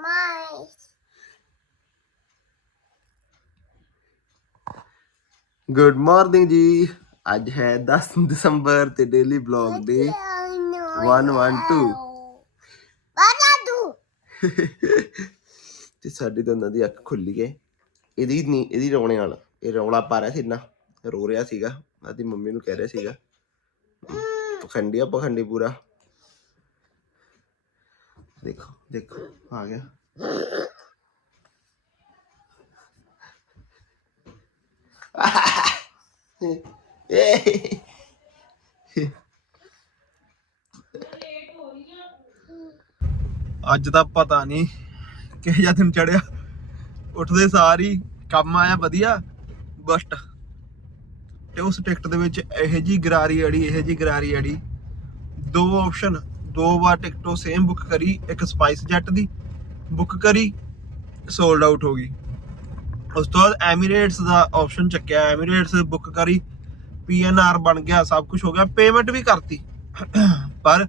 mice. Good morning ਜੀ। ਅੱਜ ਹੈ 10 ਦਸੰਬਰ ਤੇ ਡੇਲੀ ਬਲੌਗ One, 112 Banadu. ਤੇ ਸਾਡੀ ਦੋਨਾਂ ਦੀ ਅੱਖ ਖੁੱਲੀ ਹੈ ਇਹਦੀ ਨਹੀਂ ਇਹਦੀ ਰੋਣੇ ਨਾਲ ਇਹ ਰੌਲਾ ਪਾ ਰਿਹਾ ਸੀ ਨਾ ਰੋ ਰਿਹਾ ਸੀਗਾ। ਆਦੀ ਮੰਮੀ ਨੂੰ ਕਹਿ ਰਿਹਾ ਸੀਗਾ। ਪਖੰਡੀਆ ਪਖੰਡੀ ਪੂਰਾ। ਦੇਖੋ ਦੇਖੋ, ਆ ਗਿਆ। ਅੱਜ ਤਾਂ ਪਤਾ ਨਹੀਂ ਕਿਹੋ ਜਿਹਾ ਦਿਨ ਚੜਿਆ। ਉੱਠਦੇ ਸਾਰੀ ਕੰਮ ਆਇਆ ਵਧੀਆ ਬਸਟ ਤੇ ਉਸ ਟਿਕਟ ਦੇ ਵਿੱਚ ਇਹ ਜੀ ਗਰਾਰੀ ਅੜੀ ਇਹ ਜੀ ਗਰਾਰੀ ਅੜੀ ਦੋ ਆਪਸ਼ਨ ਦੋ ਵਾਰ ਟਿਕਟੋ ਸੇਮ ਬੁੱਕ ਕਰੀ, ਇੱਕ ਸਪਾਈਸ ਜੈਟ ਦੀ ਬੁੱਕ ਕਰੀ ਸੋਲਡ ਆਊਟ ਹੋ ਗਈ। ਉਸ ਤੋਂ ਬਾਅਦ ਐਮੀਰੇਟਸ ਦਾ ਆਪਸ਼ਨ ਚੱਕਿਆ ਐਮੀਰੇਟਸ ਬੁੱਕ ਕਰੀ ਪੀਐਨਆਰ ਬਣ ਗਿਆ, ਸਭ ਕੁਝ ਹੋ ਗਿਆ ਪੇਮੈਂਟ ਵੀ ਕਰਤੀ। ਪਰ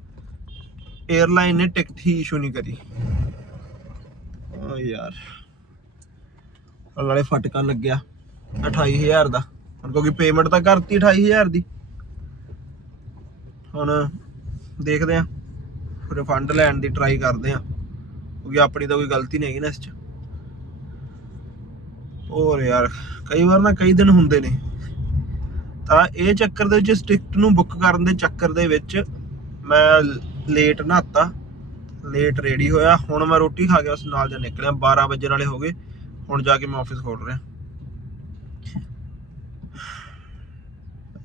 에ਅਰਲਾਈਨ ਨੇ ਟਿਕਟ ਹੀ ਇਸ਼ੂ ਨਹੀਂ ਕਰੀ। ਓ ਯਾਰ ਨਾਲੇ ਫਟਕਾ ਲੱਗਿਆ 28000 ਦਾ। ਹੁਣ ਕਿਉਂਕਿ ਪੇਮੈਂਟ ਤਾਂ ਕਰਤੀ 28000 ਦੀ। ਹੁਣ ਦੇਖਦੇ ਆ ਰਿਫੰਡ ਲੈਣ ਦੀ ਟਰਾਈ ਕਰਦੇ ਆ ਕਿਉਂਕਿ ਆਪਣੀ ਤਾਂ ਕੋਈ ਗਲਤੀ ਨਹੀਂ ਹੈਗੀ ਨਾ ਇਸ 'ਚ। ਹੋਰ ਯਾਰ, ਕਈ ਵਾਰ ਨਾ ਕਈ ਦਿਨ ਹੁੰਦੇ ਨੇ। ਤਾਂ ਇਹ ਚੱਕਰ ਦੇ ਵਿੱਚ ਇਸ ਨੂੰ ਬੁੱਕ ਕਰਨ ਦੇ ਚੱਕਰ ਦੇ ਵਿੱਚ ਮੈਂ ਲੇਟ ਨਹਾਤਾ। ਲੇਟ ਰੈਡੀ ਹੋਇਆ। ਹੁਣ ਮੈਂ ਰੋਟੀ ਖਾ ਕੇ ਉਸ ਨਾਲ ਜਾ ਨਿਕਲਿਆ। 12 ਵਜੇ ਨਾਲੇ ਹੋ ਗਏ। ਹੁਣ ਜਾ ਕੇ ਮੈਂ ਆਫਿਸ ਖੋਲ ਰਿਹਾ।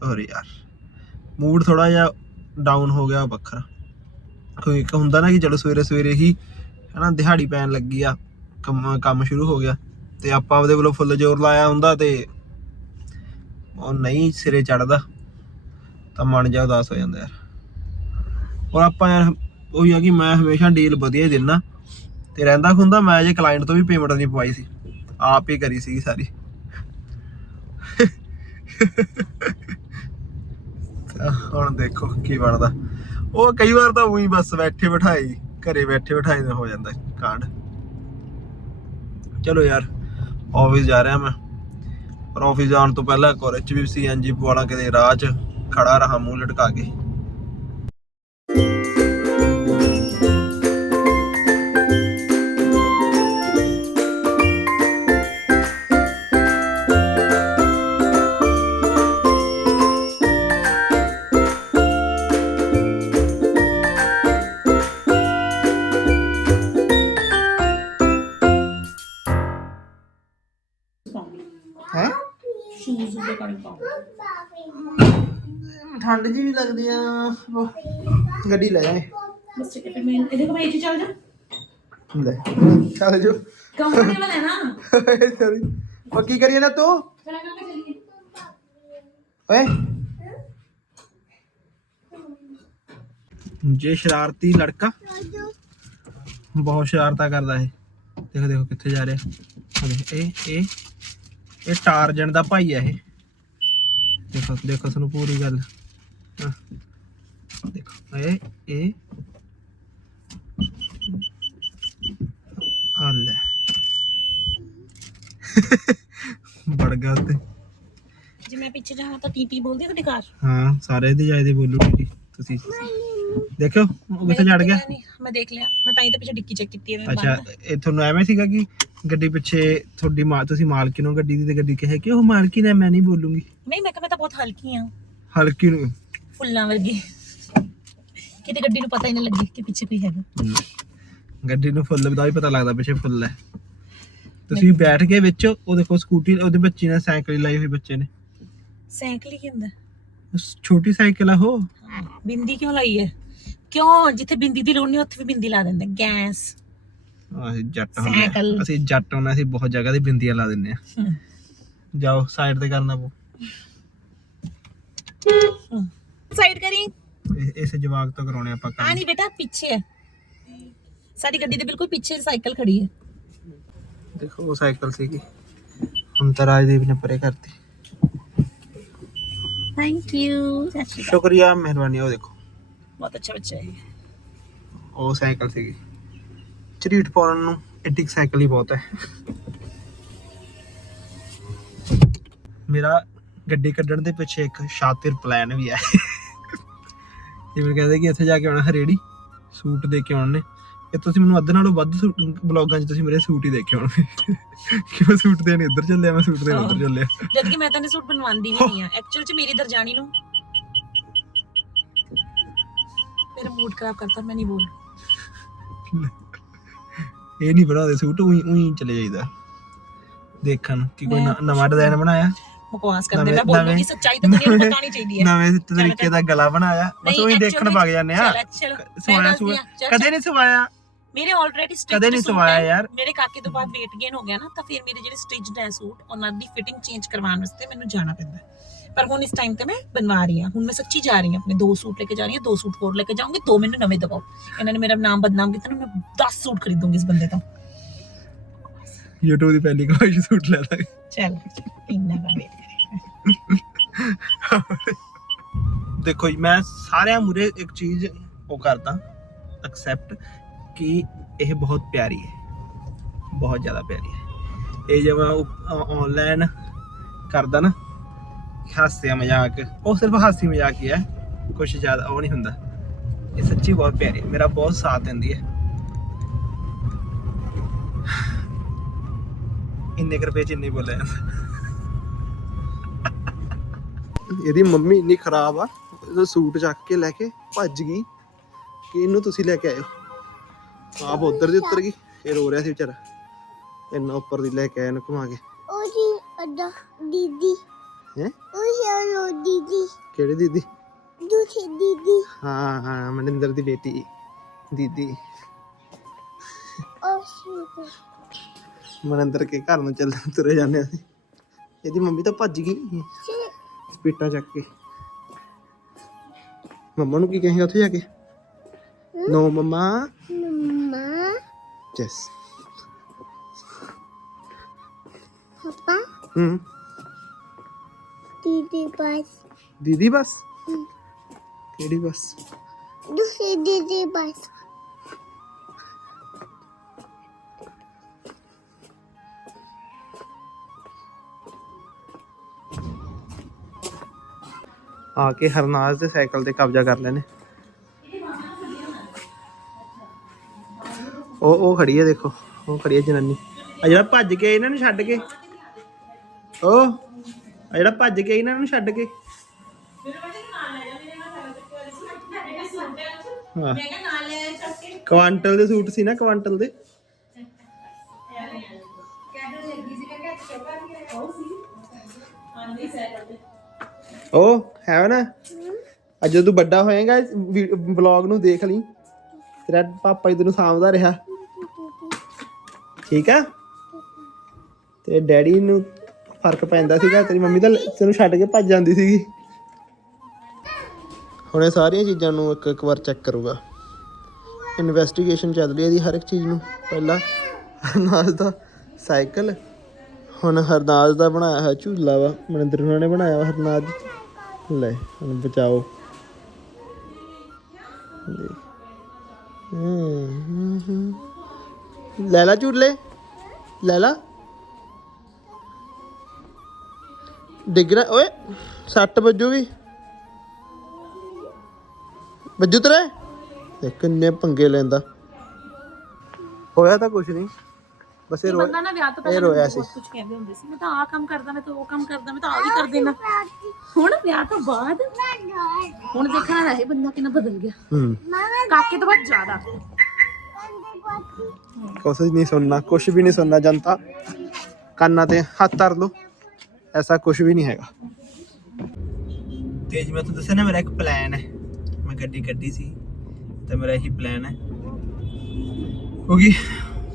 ਹੋਰ ਯਾਰ ਮੂਡ ਥੋੜਾ ਜਿਹਾ ਡਾਊਨ ਹੋ ਗਿਆ ਵੱਖਰਾ। ਕੋਈ ਇੱਕ ਹੁੰਦਾ ਨਾ ਕਿ ਚਲੋ ਸਵੇਰੇ ਸਵੇਰੇ ਹੀ ਹਨਾ ਦਿਹਾੜੀ ਪੈਣ ਲੱਗੀ ਆ, ਕੰਮ ਕੰਮ ਸ਼ੁਰੂ ਹੋ ਗਿਆ ਤੇ ਆਪਾਂ ਆਪਦੇ ਵੱਲੋਂ ਫੁੱਲ ਜ਼ੋਰ ਲਾਇਆ ਹੁੰਦਾ ਤੇ ਉਹ ਨਹੀਂ ਸਿਰੇ ਚੜਦਾ ਤਾਂ ਮਨ ਜਾ ਉਦਾਸ ਹੋ ਜਾਂਦਾ ਯਾਰ। ਔਰ ਆਪਾਂ ਯਾਰ ਉਹੀ ਆ ਕਿ ਮੈਂ ਹਮੇਸ਼ਾ ਡੀਲ ਵਧੀਆ ਹੀ ਦਿੰਨਾ ਤੇ ਰਹਿੰਦਾ ਖੁੰਦਾ ਮੈਂ ਜੇ ਕਲਾਇੰਟ ਤੋਂ ਵੀ ਪੇਮੈਂਟ ਨਹੀਂ ਪਵਾਈ ਸੀ, ਆਪ ਹੀ ਕਰੀ ਸੀ ਸਾਰੀ। ਹੁਣ ਦੇਖੋ ਕੀ ਬਣਦਾ। ਉਹ ਕਈ ਵਾਰ ਤਾਂ ਉਹੀ ਬਸ ਬੈਠੇ ਬਿਠਾਈ, ਘਰੇ ਬੈਠੇ ਬਿਠਾਏ ਦਾ ਹੋ ਜਾਂਦਾ ਕਾਂਡ। ਚਲੋ ਯਾਰ ਆਫਿਸ ਜਾ ਰਿਹਾ ਮੈਂ। ਪਰ ਆਫਿਸ ਜਾਣ ਤੋਂ ਪਹਿਲਾਂ ਕਾਲਜ ਵੀ ਸੀਐਨਜੀ ਵਾਲਾ ਕਿਤੇ ਰਾਹ 'ਚ ਖੜਾ ਰਹਾ ਮੂੰਹ ਲਟਕਾ ਕੇ। ਉਹਦੇ ਕਾਰਨ ਪਾਉਂ ਠੰਡ ਜੀ ਵੀ ਲੱਗਦੀ ਆ। ਉਹ ਗੱਡੀ ਲੈ ਜਾਏ ਬਸ ਠੀਕ ਹੈ ਮੈਂ ਇਹਦੇ ਕੋਲ ਇੱਥੇ ਚੱਲ ਜਾ। ਲੈ ਚੱਲ ਜੋ। ਕੰਫਰਟੇਬਲ ਹੈ ਨਾ ਸੌਰੀ ਉਹ ਕੀ ਕਰੀਏ ਨਾ ਤੂੰ? ਚਲਾ ਕੰਮ ਚੱਲੀਏ। ਓਏ। ਜੇ ਸ਼ਰਾਰਤੀ ਲੜਕਾ। ਬਹੁਤ ਸ਼ਰਾਰਤਾਂ ਕਰਦਾ ਇਹ। ਦੇਖੋ ਦੇਖੋ ਕਿੱਥੇ ਜਾ ਰਿਹਾ। ਆ ਦੇਖ, ਇਹ ਇਹ ਇਹ ਟਾਰਜਨ ਦਾ ਭਾਈ ਆ ਇਹ। ਦੇਖੋ ਦੇਖੋ ਤੁਹਾਨੂੰ ਪੂਰੀ ਗੱਲ। ਹਾਂ। ਦੇਖੋ। ਇਹ ਇਹ। ਆ ਲੈ। ਬੜ ਗਿਆ ਜੇ ਮੈਂ ਪਿੱਛੇ ਜਾਵਾਂ ਤਾਂ ਟੀਟੀ ਬੋਲਦੀ ਤੁਹਾਡੀ ਕਾਰ? ਹਾਂ ਸਾਰੇ ਦੇ ਜਾਇਦੇ ਬੋਲੂ ਜੀ ਤੁਸੀਂ ਦੇਖੋ ਉਹ ਕਿੱਥੇ ਚੜ ਗਿਆ? ਮੈਂ ਦੇਖ ਲਿਆ। ਮੈਂ ਤਾਂ ਹੀ ਤਾਂ ਪਿੱਛੇ ਡਿੱਕੀ ਚੈੱਕ ਕੀਤੀ ਹੈ ਮੈਂ ਅੱਛਾ ਇਹ ਤੁਹਾਨੂੰ ਐਵੇਂ ਸੀਗਾ ਕਿ ਗੱਡੀ ਪਿੱਛੇ ਤੁਹਾਡੀ ਮਾਂ ਤੁਸੀਂ ਮਾਲਕਿਨ ਹੋ ਗੱਡੀ ਦੀ ਤੇ ਗੱਡੀ ਕਹੇ ਕਿ ਉਹ ਮਾਲਕਿਨ ਹੈ ਮੈਂ ਨਹੀਂ ਬੋਲੂੰਗੀ। ਨਹੀਂ ਮੈਂ ਕਿਹਾ ਮੈਂ ਤਾਂ ਬਹੁਤ ਹਲਕੀ ਹਾਂ ਹਲਕੀ ਨੂੰ। ਫੁੱਲਾਂ ਵਰਗੀ। ਕਿਤੇ ਗੱਡੀ ਨੂੰ ਪਤਾ ਹੀ ਨਾ ਲੱਗੇ ਕਿ ਪਿੱਛੇ ਕੋਈ ਹੈਗਾ। ਗੱਡੀ ਨੂੰ ਫੁੱਲ ਦਾ ਵੀ ਪਤਾ ਲੱਗਦਾ ਪਿੱਛੇ ਫੁੱਲ ਹੈ। ਤੁਸੀਂ ਬੈਠ ਕੇ ਵਿੱਚ ਉਹ ਦੇਖੋ ਸਕੂਟੀ ਉਹਦੇ ਬੱਚੇ ਨੇ ਸਾਈਕਲ ਲਾਈ ਹੋਈ ਬੱਚੇ ਨੇ। ਸਾਈਕਲ ਹੀ ਹੁੰਦਾ? ਛੋਟੀ ਸਾਈਕਲ ਆ ਉਹ ਹਾਂ, ਬਿੰਦੀ ਕਿਉਂ ਲਾਈ ਹੈ ਕਿਉਂ ਜਿੱਥੇ ਬਿੰਦੀ ਦੀ ਲੋੜ ਨਹੀਂ ਉੱਥੇ ਵੀ ਬਿੰਦੀ ਲਾ ਦਿੰਦੇ ਗੈਸ ਅਸੀਂ ਜੱਟ ਹੁੰਦੇ ਸਾਈਕਲ। ਆ। ਅਸੀਂ ਜੱਟ ਹੁੰਦੇ ਅਸੀਂ ਬਹੁਤ ਜਗ੍ਹਾ ਤੇ ਬਿੰਦੀਆਂ ਲਾ ਦਿੰਨੇ ਆ ਜਾਓ ਸਾਈਡ ਤੇ ਕਰਨਾ ਪਊ ਸਾਈਡ ਕਰੀ ਇਹ- ਇਸ ਜਵਾਬ ਤੋਂ ਕਰਾਉਣੇ ਆਪਾਂ ਆ ਕੰਮ ਨਹੀਂ ਬੇਟਾ ਪਿੱਛੇ ਹੈ ਸਾਡੀ ਗੱਡੀ ਦੇ ਬਿਲਕੁਲ ਪਿੱਛੇ ਸਾਈਕਲ ਖੜੀ ਹੈ ਦੇਖੋ ਉਹ ਸਾਈਕਲ ਸੀਗੀ ਹੁਣ ਤਾਂ ਰਾਜਦੀਪ ਨੇ ਪਰੇ ਕਰਤੀ ਥੈਂਕ ਯੂ ਸ਼ੁਕਰੀਆ ਮਿਹਰਬਾਨੀ ਉਹ ਦੇਖੋ ਬਹੁਤ ਅੱਛਾ ਬੱਚਾ ਹੈ ਉਹ ਸਾਈਕਲ ਸੀਗੀ ਝਰੀਟ ਪਾਉਣ ਨੂੰ ਇੱਡੀ ਕੁ ਸਾਈਕਲ ਹੀ ਬਹੁਤ ਹੈ ਮੇਰਾ ਗੱਡੀ ਕੱਢਣ ਦੇ ਪਿੱਛੇ ਇੱਕ ਸ਼ਾਤਿਰ ਪਲਾਨ ਵੀ ਹੈ ਜਿਵੇਂ ਕਹਿੰਦੇ ਕਿ ਇੱਥੇ ਜਾ ਕੇ ਆਉਣਾ ਹਰੇੜੀ ਸੂਟ ਦੇ ਕੇ ਆਉਣੇ ਇਹ ਤੁਸੀਂ ਮੈਨੂੰ ਅੱਧ ਨਾਲੋਂ ਵੱਧ ਬਲੌਗਾਂ 'ਚ ਤੁਸੀਂ ਮੇਰੇ ਸੂਟ ਹੀ ਦੇਖੇ ਹੋਣਗੇ। ਕਿ ਮੈਂ ਸੂਟ ਦੇਣ ਇੱਧਰ ਚੱਲਿਆ ਮੈਂ ਸੂਟ ਦੇਣ ਉੱਧਰ ਚੱਲਿਆ। ਜਦ ਕਿ ਮੈਂ ਤਾਂ ਨੇ ਸੂਟ ਬਣਵਾਉਂਦੀ ਵੀ ਨਹੀਂ ਆ। ਐਕਚੁਅਲ ਚ ਮੇਰੀ ਦਰਜਾਨੀ ਨੂੰ। ਮੇਰਾ ਮੂਡ ਖਰਾਬ ਕਰਤਾ ਮੈਂ ਨਹੀਂ ਬੋਲ ਇਹ ਨਹੀਂ ਬਣਾਉਂਦੇ ਸੂਟ ਉਹੀ ਉਹੀ ਚਲੇ ਜਾਈਦਾ। ਦੇਖਣ ਕਿ ਕੋਈ ਨਵਾਂ ਡਿਜ਼ਾਈਨ ਬਣਾਇਆ। ਬਕਵਾਸ ਕਰਦੇ ਮੈਂ ਬੋਲੂੰਗੀ ਸੱਚਾਈ ਤਾਂ ਦੁਨੀਆ ਨੂੰ ਪਤਾਣੀ ਚਾਹੀਦੀ ਹੈ। ਨਵੇਂ ਤਰੀਕੇ ਦਾ ਗਲਾ ਬਣਾਇਆ। ਬਸ ਨਹੀਂ, ਉਹੀ ਦੇਖਣ ਵਗ ਜਾਂਦੇ ਆ। ਸਵਾਇਆ ਕਦੇ ਨਹੀਂ ਸਵਾਇਆ। ਮੇਰੇ ਆਲਰੇਡੀ ਸਟਿਚ ਕਦੇ ਨਹੀਂ ਸਵਾਇਆ ਯਾਰ। ਮੇਰੇ ਕਾਕੇ ਤੋਂ ਬਾਅਦ weight gain ਹੋ ਗਿਆ ਨਾ ਤਾਂ ਫਿਰ ਮੇਰੇ ਜਿਹੜੇ ਸਟਿਚਡ ਹੈ ਸੂਟ ਉਹਨਾਂ ਦੀ ਫਿਟਿੰਗ ਚੇਂਜ ਕਰਵਾਉਣ ਵਾਸਤੇ ਮੈਨੂੰ ਜਾਣਾ ਪੈਂਦਾ। ਪਰ ਹੁਣ ਇਸ ਟਾਈਮ ਤੇ ਮੈਂ ਬਣਵਾ ਰਹੀ ਹਾਂ। ਹੁਣ ਮੈਂ ਸੱਚੀ ਜਾ ਰਹੀ ਹਾਂ ਆਪਣੇ ਦੋ ਸੂਟ ਲੈ ਕੇ ਜਾ ਰਹੀ ਹਾਂ ਦੋ ਸੂਟ ਹੋਰ ਲੈ ਕੇ ਜਾਊਂਗੀ ਦੋ ਮੈਨੂੰ ਨਵੇਂ ਦਵਾਓ। ਇਹਨਾਂ ਨੇ ਮੇਰਾ ਨਾਮ ਬਦਨਾਮ ਕੀਤਾ ਨਾ ਮੈਂ 10 ਸੂਟ ਖਰੀਦੂੰਗੀ ਇਸ ਬੰਦੇ ਤੋਂ। YouTube ਦੀ ਪਹਿਲੀ ਕਮਾਈ ਸੂਟ ਲੈ ਲਾਂਗੇ। ਚਲ ਇੰਨਾ ਦਾ ਵੇਟ ਦੇਖੋ ਜੀ ਮੈਂ ਸਾਰਿਆਂ ਮੂਰੇ ਇੱਕ ਚੀਜ਼ ਉਹ ਕਰਦਾ ਐਕਸੈਪਟ ਕਿ ਇਹ ਬਹੁਤ ਪਿਆਰੀ ਹੈ। ਬਹੁਤ ਜ਼ਿਆਦਾ ਪਿਆਰੀ ਹੈ। ਇਹ ਜਦ ਮੈਂ ਆਨਲਾਈਨ ਕਰਦਾ ਨਾ, ਹਾਸਿਆ ਮਜ਼ਾਕ, ਉਹ ਸਿਰਫ ਹਾਸੀ ਮਜ਼ਾਕ ਹੀ ਹੈ। ਕੁਝ ਜ਼ਿਆਦਾ ਉਹ ਨਹੀਂ ਹੁੰਦਾ। ਇਹ ਸੱਚੀ ਬਹੁਤ ਪਿਆਰੀ ਹੈ। ਮੇਰਾ ਬਹੁਤ ਸਾਥ ਦਿੰਦੀ ਹੈ। ਇੰਨੇ ਕੁ ਰੁਪਏ ਚ ਇੰਨੀ ਬੋਲਿਆ ਇਹਦੀ ਮੰਮੀ ਇੰਨੀ ਖਰਾਬ ਆ। ਸੂਟ ਚੱਕ ਕੇ ਲੈ ਕੇ ਭੱਜ ਗਈ ਕਿ ਇਹਨੂੰ ਤੁਸੀਂ ਲੈ ਕੇ ਆਇਓ। ਆਪ ਉਧਰ ਦੀ ਉੱਤਰ ਗਈ ਇਹ ਰੋ ਰਿਹਾ ਸੀ ਵਿਚਾਰਾ। ਇੰਨਾ ਉੱਪਰ ਦੀ ਲੈ ਕੇ ਆਇਆ ਇਹਨੂੰ ਘੁਮਾ ਕੇ। ਉਹਦੀ ਅੱਡਾ ਦੀਦੀ। ਹੈ? ਉਹ ਹੈਲੋ ਦੀਦੀ। ਕਿਹੜੀ ਦੀਦੀ? ਦੂਸਰੀ ਦੀਦੀ। ਹਾਂ ਹਾਂ ਮਨਿੰਦਰ ਦੀ ਬੇਟੀ। ਦੀਦੀ। ਉਹ ਸ਼ੂਟ ਮਨਿੰਦਰ ਕੇ ਘਰ ਨੂੰ ਚੱਲ ਤੁਰੇ ਜਾਂਦੇ ਅਸੀਂ ਇਹਦੀ ਮੰਮੀ ਤਾਂ ਭੱਜ ਗਈ। ਸਪੀਟਾਂ ਚੱਕ ਕੇ। ਮੰਮਾ ਨੂੰ ਕੀ ਕਹੇਗਾ ਉੱਥੇ ਜਾ ਕੇ? ਨੋ ਮਮਾ। ਯੈਸ ਪਾਪਾ ਹੂੰ ਦੀਦੀ ਬਸ ਦੀਦੀ ਬਸ ਹਮ। ਕਿਹੜੀ ਬਸ ਦੂਸਰੀ ਦੀਦੀ ਬਸ ਆ ਕੇ ਹਰਨਾਜ ਦੇ ਸਾਈਕਲ ਤੇ ਕਬਜ਼ਾ ਕਰ ਲੈਨੇ ਉਹ ਉਹ ਖੜੀ ਹੈ ਦੇਖੋ, ਉਹ ਖੜੀ ਹੈ ਜਨਾਨੀ। ਆ ਜਿਹੜਾ ਭੱਜ ਕੇ ਇਹਨਾਂ ਨੂੰ ਛੱਡ ਕੇ। ਉਹ ਆ ਜਿਹੜਾ ਭੱਜ ਕੇ ਇਹਨਾਂ ਨੂੰ ਛੱਡ ਕੇ। ਹਾਂ। ਕੁਆਂਟਲ ਦੇ ਸੂਟ ਸੀ ਨਾ, ਕੁਆਂਟਲ ਦੇ। ਉਹ ਹੈ ਨਾ? ਅੱਜ ਤੂੰ ਵੱਡਾ ਹੋਏਗਾ ਵਲੌਗ ਨੂੰ ਦੇਖ ਲਈ। ਤੇਰਾ ਪਾਪਾ ਹੀ ਤੈਨੂੰ ਸਾਂਭਦਾ ਰਿਹਾ। ਠੀਕ ਆ? ਤੇ ਡੈਡੀ ਨੂੰ ਫ਼ਰਕ ਪੈਂਦਾ ਸੀਗਾ ਤੇਰੀ ਮੰਮੀ ਤਾਂ ਤੈਨੂੰ ਛੱਡ ਕੇ ਭੱਜ ਜਾਂਦੀ ਸੀਗੀ। ਹੁਣ ਇਹ ਸਾਰੀਆਂ ਚੀਜ਼ਾਂ ਨੂੰ ਇੱਕ ਇੱਕ ਵਾਰ ਚੈੱਕ ਕਰੂਗਾ। ਇਨਵੈਸਟੀਗੇਸ਼ਨ ਚੱਲ ਰਹੀ ਹੈ ਦੀ ਹਰ ਇੱਕ ਚੀਜ਼ ਨੂੰ। ਪਹਿਲਾਂ ਹਰਨਾਜ ਦਾ ਸਾਈਕਲ ਹੁਣ ਹਰਨਾਜ ਦਾ ਬਣਾਇਆ ਹੋਇਆ ਝੂਲਾ ਵਾ। ਮਨਿੰਦਰ ਉਹਨਾਂ ਨੇ ਬਣਾਇਆ ਵਾ ਹਰਨਾਜ। ਲੈ ਹੁਣ ਬਚਾਓ। ਲੈ। ਹਮ, ਹਮ, ਹਮ। ਲੈ ਲਾ। ਝੂਲੇ ਲੈ ਲਾ ਡਿੱਗ ਰਿਹਾ। ਓਏ ਸੱਟ ਵੱਜੂਗੀ। ਵੱਜੂ ਤੇਰੇ? ਇਹ ਕਿੰਨੇ ਪੰਗੇ ਲੈਂਦਾ। ਹੋਇਆ ਤਾਂ ਕੁਝ ਨਹੀਂ। ਬਸ ਇਹ ਰੋ ਬੰਦਾ ਨਾ ਵਿਆਹ ਤੋਂ ਇਹ ਰੋਇਆ ਸੀ। ਕੁਝ ਕਹਿੰਦੇ ਹੁੰਦੇ ਸੀ। ਮੈਂ ਤਾਂ ਆਹ ਕੰਮ ਕਰਦਾ ਮੈਂ ਤਾਂ ਉਹ ਕੰਮ ਕਰਦਾ ਮੈਂ ਤਾਂ ਆ ਵੀ ਕਰ ਦੇਣਾ ਹੁਣ ਵਿਆਹ ਤੋਂ ਬਾਅਦ ਹੁਣ ਦੇਖਣਾ ਰਹੇ ਬੰਦਾ ਕਿੰਨਾ ਬਦਲ ਗਿਆ। ਹੂੰ। ਕਾਕੇ ਤੋਂ ਬਾਅਦ ਜ਼ਿਆਦਾ। ਕੁਛ ਨਹੀਂ ਸੁਣਨਾ, ਕੁਛ ਵੀ ਨਹੀਂ ਸੁਣਨਾ ਜਨਤਾ। ਕੰਨਾਂ ਤੇ ਹੱਥ ਧਰ ਲਓ, ਐਸਾ ਕੁਛ ਵੀ ਨਹੀਂ ਹੈਗਾ। ਤੇ ਜਿਵੇਂ ਤੁਹਾਨੂੰ ਦੱਸਿਆ ਨਾ, ਮੇਰਾ ਇੱਕ ਪਲਾਨ ਹੈ। ਮੈਂ ਗੱਡੀ ਕੱਢੀ ਸੀ ਤੇ ਮੇਰਾ ਇਹੀ ਪਲਾਨ ਹੈ। ਕਿਉਂਕਿ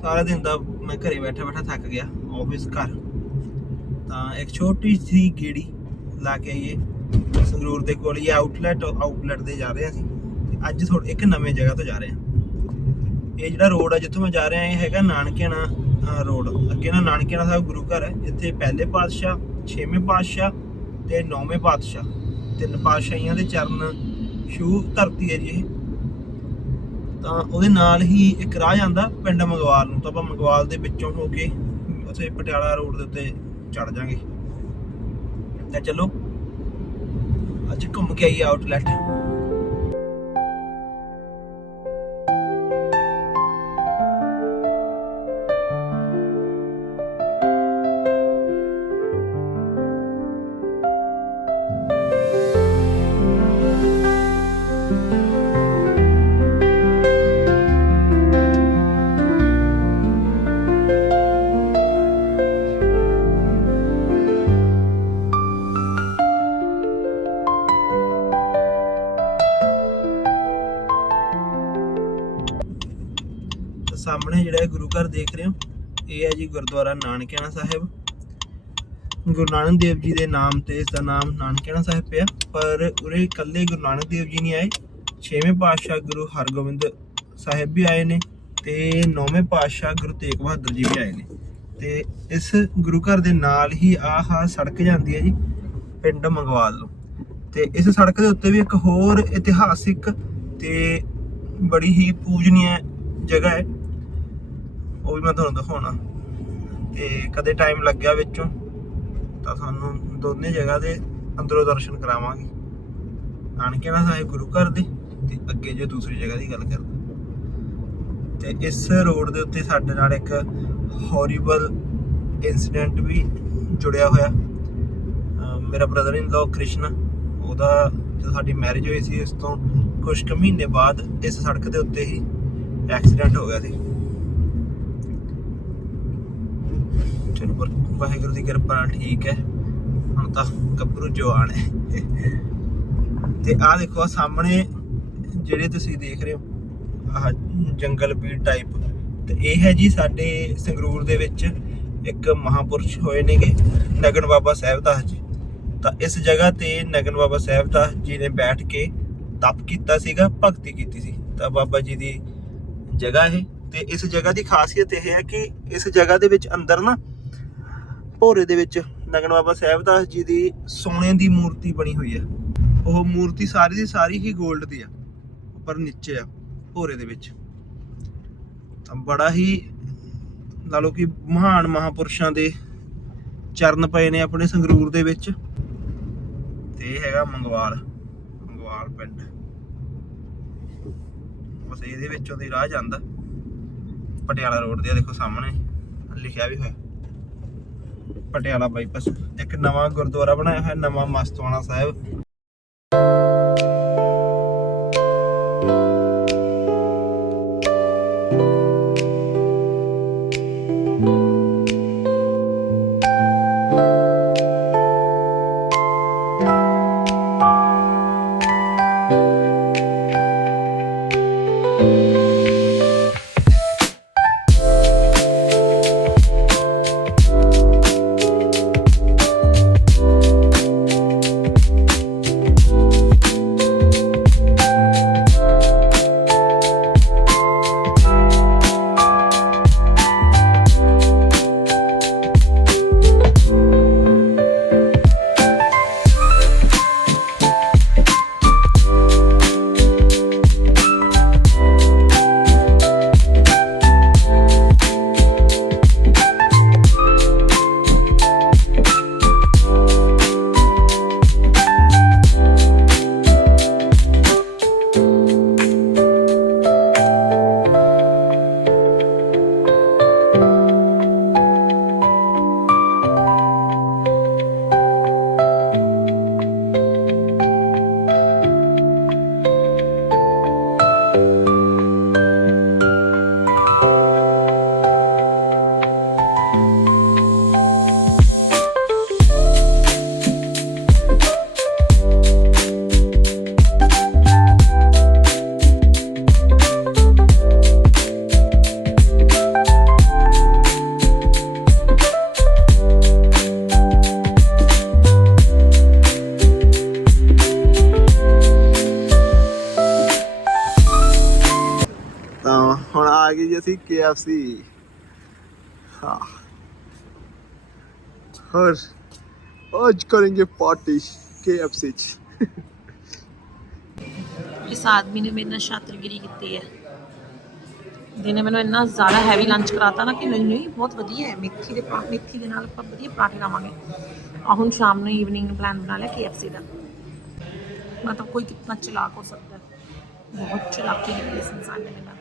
ਸਾਰਾ ਦਿਨ ਦਾ ਮੈਂ ਘਰੇ ਬੈਠਾ ਬੈਠਾ ਥੱਕ ਗਿਆ ਆਫਿਸ ਘਰ। ਤਾਂ ਇੱਕ ਛੋਟੀ ਸੀ ਗੇੜੀ ਲਾ ਕੇ ਆਈਏ। ਸੰਗਰੂਰ ਦੇ ਕੋਲ ਹੀ ਆਊਟਲੈਟ ਆਊਟਲੈਟ ਦੇ ਜਾ ਰਹੇ ਅਸੀਂ। ਤੇ ਅੱਜ ਥੋੜਾ ਇੱਕ ਨਵੇਂ ਜਗ੍ਹਾ ਤੋਂ ਜਾ ਰਹੇ ਹਾਂ। ਇਹ ਜਿਹੜਾ ਰੋਡ ਆ, ਜਿੱਥੋਂ ਮੈਂ ਜਾ ਰਿਹਾ, ਇਹ ਹੈਗਾ ਨਾਨਕਿਆਣਾ ਰੋਡ। ਅੱਗੇ ਨਾ ਨਾਨਕਿਆਣਾ ਸਾਹਿਬ ਗੁਰੂ ਘਰ ਹੈ ਜਿੱਥੇ ਪਹਿਲੇ ਪਾਤਸ਼ਾਹ, ਛੇਵੇਂ ਪਾਤਸ਼ਾਹ ਤੇ ਨੌਵੇਂ ਪਾਤਸ਼ਾਹ। ਤਿੰਨ ਪਾਤਸ਼ਾਹੀਆਂ ਦੇ ਚਰਨ ਛੂ ਧਰਤੀ ਹੈ ਜੀ ਇਹ। ਤਾਂ ਉਹਦੇ ਨਾਲ ਹੀ ਇੱਕ ਰਾਹ ਜਾਂਦਾ ਪਿੰਡ ਮੰਗਵਾਲ ਨੂੰ, ਤਾਂ ਆਪਾਂ ਮੰਗਵਾਲ ਦੇ ਵਿੱਚੋਂ ਹੋ ਕੇ ਉੱਥੇ ਪਟਿਆਲਾ ਰੋਡ ਦੇ ਉੱਤੇ ਚੜ ਜਾਾਂਗੇ। ਤਾਂ ਚਲੋ, ਅੱਜ ਘੁੰਮ ਕੇ ਆਈਏ ਆਊਟਲੈਟ ਜੀ ਗੁਰਦੁਆਰਾ ਨਾਨਕਿਆਣਾ ਸਾਹਿਬ। ਗੁਰੂ ਨਾਨਕ ਦੇਵ ਜੀ ਦੇ ਨਾਮ ਤੇ ਇਸ ਦਾ ਨਾਮ ਨਾਨਕਿਆਣਾ ਸਾਹਿਬ ਪਿਆ। ਪਰ ਉਰੇ ਇਕੱਲੇ ਗੁਰੂ ਨਾਨਕ ਦੇਵ ਜੀ ਨਹੀਂ ਆਏ। ਛੇਵੇਂ ਪਾਤਸ਼ਾਹ ਗੁਰੂ ਹਰਗੋਬਿੰਦ ਸਾਹਿਬ ਵੀ ਆਏ ਨੇ ਤੇ ਨੌਵੇਂ ਪਾਤਸ਼ਾਹ ਗੁਰੂ ਤੇਗ ਬਹਾਦਰ ਜੀ ਵੀ ਆਏ ਨੇ। ਤੇ ਇਸ ਗੁਰੂ ਘਰ ਦੇ ਨਾਲ ਹੀ ਆਹ ਸੜਕ ਜਾਂਦੀ ਹੈ ਜੀ, ਪਿੰਡ ਮੰਗਵਾਲ ਨੂੰ। ਤੇ ਇਸ ਸੜਕ ਦੇ ਉੱਤੇ ਵੀ ਇੱਕ ਹੋਰ ਇਤਿਹਾਸਿਕ ਤੇ ਬੜੀ ਹੀ ਪੂਜਨੀय ਜਗ੍ਹਾ ਹੈ। ਉਹ ਵੀ ਮੈਂ ਤੁਹਾਨੂੰ ਦਿਖਾਉਣਾ। ਤੇ ਕਦੇ ਟਾਈਮ ਲੱਗਿਆ ਵਿੱਚੋਂ, ਤਾਂ ਤੁਹਾਨੂੰ ਦੋਨੇ ਜਗ੍ਹਾ ਦੇ ਅੰਦਰੋਂ ਦਰਸ਼ਨ ਕਰਾਵਾਂਗੇ। ਨਾਨਕਿਆਣਾ ਸਾਹਿਬ ਗੁਰੂ ਘਰ ਦੇ ਤੇ ਅੱਗੇ ਜੋ ਦੂਸਰੀ ਜਗ੍ਹਾ ਦੀ ਗੱਲ ਕਰਦਾ ਤੇ ਇਸ ਰੋਡ ਦੇ ਉੱਤੇ ਸਾਡੇ ਨਾਲ ਇੱਕ ਹੌਰੀਬਲ ਇਨਸੀਡੈਂਟ ਵੀ ਜੁੜਿਆ ਹੋਇਆ। ਮੇਰਾ ਬ੍ਰਦਰ ਇਨ ਲਾਅ ਕ੍ਰਿਸ਼ਨ, ਉਹਦਾ ਜਦੋਂ ਸਾਡੀ ਮੈਰਿਜ ਹੋਈ ਸੀ, ਉਸ ਤੋਂ ਕੁਝ ਕੁ ਮਹੀਨੇ ਬਾਅਦ ਇਸ ਸੜਕ ਦੇ ਉੱਤੇ ਹੀ ਐਕਸੀਡੈਂਟ ਹੋ ਗਿਆ ਸੀ। ਚਲੋ ਪਰ ਵਾਹਿਗੁਰੂ ਦੀ ਕਿਰਪਾ ਨਾਲ ਠੀਕ ਹੈ। ਹੁਣ ਤਾਂ ਗੱਭਰੂ ਜਵਾਨ ਹੈ। ਤੇ ਆਹ ਦੇਖੋ, ਆਹ ਸਾਹਮਣੇ ਜਿਹੜੇ ਤੁਸੀਂ ਦੇਖ ਰਹੇ ਹੋ, ਆਹ ਜੰਗਲ ਬੀਟ ਟਾਈਪ ਤੇ ਇਹ ਹੈ ਜੀ ਸਾਡੇ ਸੰਗਰੂਰ ਦੇ ਵਿੱਚ ਇੱਕ ਮਹਾਪੁਰਸ਼ ਹੋਏ ਨੇਗੇ, ਨਗਨ ਬਾਬਾ ਸਾਹਿਬ ਸਾਹਿਬਦਾਸ ਜੀ। ਤਾਂ ਇਸ ਜਗ੍ਹਾ ਤੇ ਨਗਨ ਬਾਬਾ ਸਾਹਿਬ ਸਾਹਿਬਦਾਸ ਜੀ ਨੇ ਬੈਠ ਕੇ ਤਪ ਕੀਤਾ ਸੀਗਾ, ਭਗਤੀ ਕੀਤੀ ਸੀ। ਤਾਂ ਬਾਬਾ ਜੀ ਦੀ ਜਗ੍ਹਾ ਇਹ। ਤੇ ਇਸ ਜਗ੍ਹਾ ਦੀ ਖਾਸੀਅਤ ਇਹ ਹੈ ਕਿ ਇਸ ਜਗ੍ਹਾ ਦੇ ਵਿੱਚ ਅੰਦਰ ਨਾ ਭੋਰੇ ਦੇ ਵਿੱਚ ਨਗਨ ਬਾਬਾ ਸਾਹਿਬਦਾਸ ਜੀ ਦੀ ਸੋਨੇ ਦੀ ਮੂਰਤੀ ਬਣੀ ਹੋਈ ਹੈ। ਉਹ ਮੂਰਤੀ ਸਾਰੀ ਦੀ ਸਾਰੀ ਹੀ 골ਡ ਦੀ ਆ, ਉੱਪਰ ਨੀਚੇ ਆ, ਭੋਰੇ ਦੇ ਵਿੱਚ। ਤਾਂ ਬੜਾ ਹੀ ਲਾ ਲਓ ਕਿ ਮਹਾਨ ਮਹਾਪੁਰਸ਼ਾਂ ਦੇ ਚਰਨ ਪਏ ਨੇ ਆਪਣੇ ਸੰਗਰੂਰ ਦੇ ਵਿੱਚ। ਤੇ ਇਹ ਹੈਗਾ ਮੰਗਵਾਲ ਮੰਗਵਾਲ ਪਿੰਡ। ਬਸ ਇਹਦੇ ਵਿੱਚੋਂ ਦੀ ਰਾਹ ਜਾਂਦਾ। ਪਟਿਆਲਾ ਰੋਡ ਦੇ ਦੇਖੋ ਸਾਹਮਣੇ, ਲਿਖਿਆ ਵੀ ਹੋਇਆ। ਪਟਿਆਲਾ ਬਾਈਪਾਸ ਇੱਕ ਨਵਾਂ ਗੁਰਦੁਆਰਾ ਬਣਾਇਆ ਹੋਇਆ ਨਵਾਂ ਮਸਤਵਾਣਾ ਸਾਹਿਬ। ਗਏ ਜੀ ਅਸੀਂ KFC ਹਾਂ ਹੋਰ ਅੱਜ ਕਰਾਂਗੇ ਪਾਰਟੀ KFC ਚ ਇਸ ਆਦਮੀ ਨੇ ਮੇਰੇ ਨਾਲ ਸ਼ਾਤਰਗਿਰੀ ਕੀਤੀ ਹੈ ਦਿਨੇ ਮੈਨੂੰ ਇੰਨਾ ਜ਼ਿਆਦਾ ਹੈਵੀ ਲੰਚ ਕਰਾਤਾ ਨਾ ਕਿ ਨਹੀਂ ਨਹੀਂ ਬਹੁਤ ਵਧੀਆ ਹੈ ਮੇਥੀ ਦੇ ਪਰਾਂਠੇ ਮੇਥੀ ਦੇ ਨਾਲ ਆਪਾਂ ਵਧੀਆ ਪਰਾਂਠੇ ਖਾਵਾਂਗੇ ਆ ਹੁਣ ਸ਼ਾਮ ਨੂੰ ਈਵਨਿੰਗ ਨੂੰ ਪਲਾਨ ਬਣਾ ਲਿਆ KFC ਦਾ मतलब कोई कितना चलाक हो सकता है बहुत चलाकी है इस इंसान ने मेरा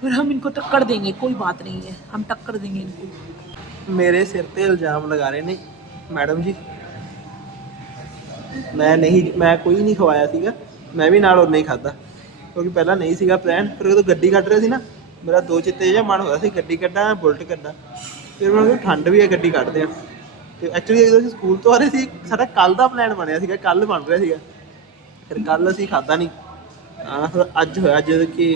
फिर हम इनको टक्कर देंगे कोई बात नहीं है हम टक्कर देंगे इनको ਮੇਰੇ ਸਿਰ ਤੇ ਇਲਜ਼ਾਮ ਲਗਾ ਰਹੇ ਨੇ ਮੈਡਮ ਜੀ ਮੈਂ ਨਹੀਂ ਮੈਂ ਕੋਈ ਨਹੀਂ ਖਵਾਇਆ ਸੀਗਾ ਮੈਂ ਵੀ ਨਾਲ ਉਹਨੇ ਹੀ ਖਾਦਾ ਕਿਉਂਕਿ ਪਹਿਲਾਂ ਨਹੀਂ ਸੀਗਾ ਪਲਾਨ ਫਿਰ ਜਦੋਂ ਗੱਡੀ ਕੱਢ ਰਿਹਾ ਸੀ ਨਾ ਮੇਰਾ ਦੋ ਚਿੱਤੇ ਜਿਹਾ ਮਨ ਹੋਇਆ ਸੀ ਗੱਡੀ ਕੱਢਾਂ ਬੁਲਟ ਕੱਢਾਂ ਫਿਰ ਮੈਂ ਕਿਹਾ ਠੰਡ ਵੀ ਹੈ ਗੱਡੀ ਕੱਢਦੇ ਆ ਤੇ ਐਕਚੁਅਲੀ ਜਦੋਂ ਅਸੀਂ ਸਕੂਲ ਤੋਂ ਆ ਰਹੇ ਸੀ ਸਾਡਾ ਕੱਲ ਦਾ ਪਲਾਨ ਬਣਿਆ ਸੀਗਾ ਕੱਲ ਬਣ ਰਿਹਾ ਸੀਗਾ ਫਿਰ ਕੱਲ ਅਸੀਂ ਖਾਦਾ ਨਹੀਂ ਆ ਫਿਰ ਅੱਜ ਹੋਇਆ ਜਦੋਂ ਕਿ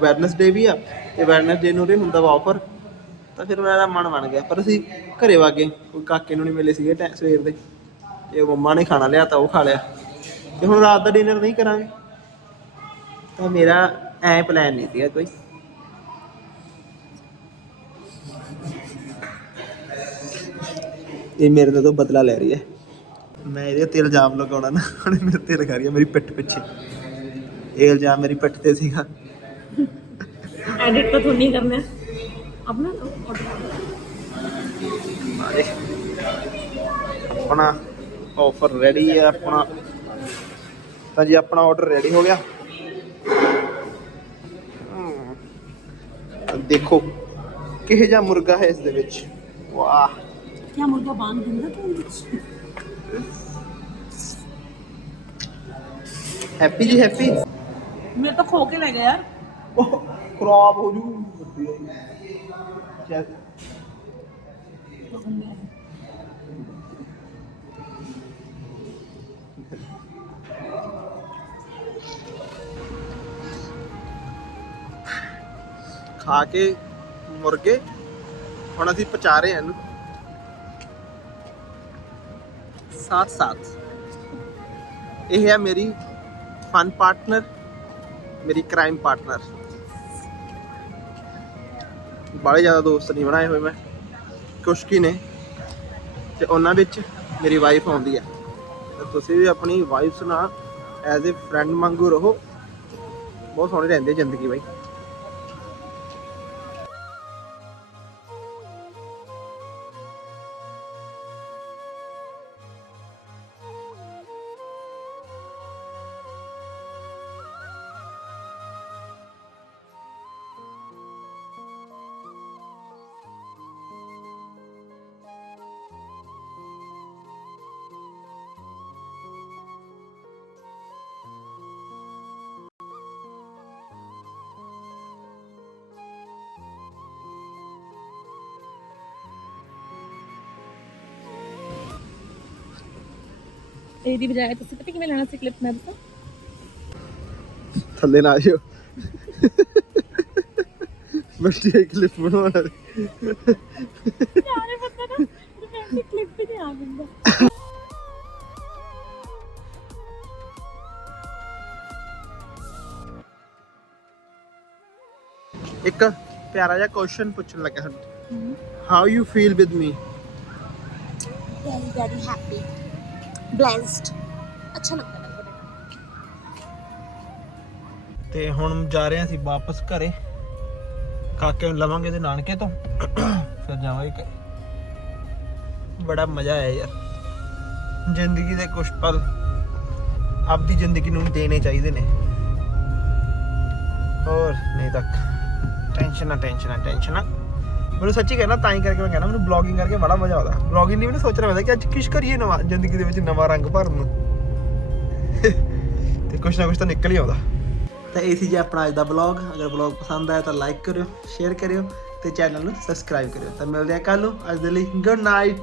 ਵੈਡਨਸਡੇ ਵੀ ਆ ਤੇ ਵੈਡਨਸਡੇ ਨੂੰ ਰੇ ਹੁੰਦਾ ਵਾ ਆਫਰ ਤਾਂ ਫਿਰ ਮੇਰਾ ਮਨ ਬਣ ਗਿਆ। ਪਰ ਅਸੀਂ ਘਰੇ ਵਾਗੇ ਕੋਈ ਕਾਕੇ ਨੂੰ ਨਹੀਂ ਮਿਲੇ ਸੀਗੇ ਟੈ- ਸਵੇਰ ਦੇ। ਤੇ ਉਹ ਮੰਮਾ ਨੇ ਖਾਣਾ ਲਿਆ ਤਾਂ ਉਹ ਖਾ ਲਿਆ। ਤੇ ਹੁਣ ਰਾਤ ਦਾ ਡਿਨਰ ਨਹੀਂ ਕਰਾਂਗੇ। ਤਾਂ ਮੇਰਾ ਐ ਪਲਾਨ ਨਹੀਂ ਸੀਗਾ ਕੋਈ। ਇਹ ਮੇਰੇ ਤੋਂ ਬਦਲਾ ਲੈ ਰਹੀ ਹੈ। ਮੈਂ ਇਹਦੇ ਤੇ ਇਲਜ਼ਾਮ ਲਗਾਉਣਾ ਨਾ, ਉਹਨੇ ਮੇਰੇ ਤੇ ਲਗਾ ਰਹੀ ਹੈ, ਮੇਰੀ ਪਿੱਠ ਪਿੱਛੇ। ਇਹ ਇਲਜ਼ਾਮ ਮੇਰੀ ਪਿੱਠ ਤੇ ਸੀਗਾ। एडिट तो थोड़ी नहीं करना है अपना ਮਾਰੇ ਆਪਣਾ ਆਫਰ ਰੈਡੀ ਹੈ ਆਪਣਾ ਤਾਂ ਜੀ ਆਪਣਾ ਆਰਡਰ ਰੈਡੀ ਹੋ ਗਿਆ ਹਮ, ਤਾਂ ਦੇਖੋ ਕਿਹੋ ਜਿਹਾ ਮੁਰਗਾ ਹੈ ਇਸ ਦੇ ਵਿੱਚ ਵਾਹ क्या मुर्गा बांध दूंगा तो ਹੈਪੀ ਜੀ ਹੈਪੀ मेरे तो खो के ले गया यार ਉਹ ਖਰਾਬ ਹੋ ਜੂ। ਚੱਲ ਖਾ ਕੇ ਮੁਰਗੇ ਹੁਣ ਅਸੀਂ ਪਚਾ ਰਹੇ ਹਾਂ ਇਹਨੂੰ। ਸਾਥ ਸਾਥ। ਇਹ ਹੈ ਮੇਰੀ ਫਨ ਪਾਰਟਨਰ ਮੇਰੀ ਕ੍ਰਾਈਮ ਪਾਰਟਨਰ ਬਾਲੇ ਜ਼ਿਆਦਾ ਦੋਸਤ ਨਹੀਂ ਬਣਾਏ ਹੋਏ ਮੈਂ। ਕੁਛ ਕੀ ਨੇ। ਤੇ ਉਹਨਾਂ ਵਿੱਚ ਮੇਰੀ ਵਾਈਫ ਆਉਂਦੀ ਹੈ ਤੇ ਤੁਸੀਂ ਵੀ ਆਪਣੀ ਵਾਈਫ ਨਾਲ ਐਜ਼ ਅ ਫਰੈਂਡ ਵਾਂਗੂ ਰਹੋ। ਬਹੁਤ ਸੋਹਣੇ ਰਹਿੰਦੇ ਜ਼ਿੰਦਗੀ ਬਾਈ। ਇਹਦੀ ਬਜਾਏ ਤੁਸੀਂ ਪਤਾ ਕਿਵੇਂ ਲੈਣਾ ਸੀ ਕਲਿੱਪ ਮੈਂ ਦੱਸਾਂ? ਥੱਲੇ ਨਾ ਆਇਓ ਬੱਟੀ ਇੱਕ ਕਲਿੱਪ ਬਣਾਉਣਾ ਯਾਰੇ ਬੰਦਾ ਨਾ ਰੋਮਾਂਟਿਕ ਕਲਿੱਪ ਵੀ ਨਹੀਂ ਆ ਇੱਕ ਪਿਆਰਾ ਜਿਹਾ ਕੁਐਸਚਨ ਪੁੱਛਣ ਲੱਗਾ ਹਾਂ how you feel with me very very happy. Blessed. ਅੱਛਾ ਲੱਗਦਾ ਹੈ ਤੁਹਾਡੇ ਨਾਲ। ਤੇ ਹੁਣ ਜਾ ਰਹੇ ਹਾਂ ਅਸੀਂ ਵਾਪਸ ਘਰੇ। ਕਾਕੇ ਨੂੰ ਲਵਾਂਗੇ ਤੇ ਨਾਨਕੇ ਤੋਂ। ਫਿਰ ਜਾਵਾਂਗੇ ਘਰੇ। ਬੜਾ ਮਜ਼ਾ ਆਇਆ ਯਾਰ। ਜ਼ਿੰਦਗੀ ਦੇ ਕੁਝ ਪਲ ਆਪਦੀ ਜ਼ਿੰਦਗੀ ਨੂੰ ਦੇਣੇ ਚਾਹੀਦੇ ਨੇ। ਹੋਰ ਨਹੀਂ ਤੱਕ ਟੈਨਸ਼ਨ, ਟੈਨਸ਼ਨਾਂ, ਟੈਨਸ਼ਨ। ਮੈਨੂੰ ਸੱਚੀ ਕਹਿਣਾ, ਤਾਂ ਹੀ ਕਰਕੇ ਮੈਂ ਕਹਿਣਾ, ਮੈਨੂੰ ਬਲੌਗਿੰਗ ਕਰਕੇ ਬੜਾ ਮਜ਼ਾ ਆਉਂਦਾ। ਬਲੌਗਿੰਗ ਨਹੀਂ ਮੈਨੂੰ ਸੋਚਣਾ ਪੈਂਦਾ ਕਿ ਅੱਜ ਕਿਸ਼ ਕਰੀਏ ਨਵਾਂ, ਜ਼ਿੰਦਗੀ ਦੇ ਵਿੱਚ ਨਵਾਂ ਰੰਗ ਭਰਨ ਨੂੰ। ਤੇ ਕੁਛ ਨਾ ਕੁਛ ਤਾਂ ਨਿਕਲ ਹੀ ਆਉਂਦਾ। ਤਾਂ ਇਹ ਸੀ ਜੀ ਆਪਣਾ ਅੱਜ ਦਾ ਬਲੌਗ ਅਗਰ ਬਲੌਗ ਪਸੰਦ ਆਇਆ ਤਾਂ ਲਾਈਕ ਕਰਿਓ ਸ਼ੇਅਰ ਕਰਿਓ ਤੇ ਚੈਨਲ ਨੂੰ ਸਬਸਕ੍ਰਾਈਬ ਕਰਿਓ। ਤਾਂ ਮਿਲਦੇ ਹਾਂ ਕੱਲ ਨੂੰ। ਅੱਜ ਦੇ ਲਈ ਗੁੱਡ ਨਾਈਟ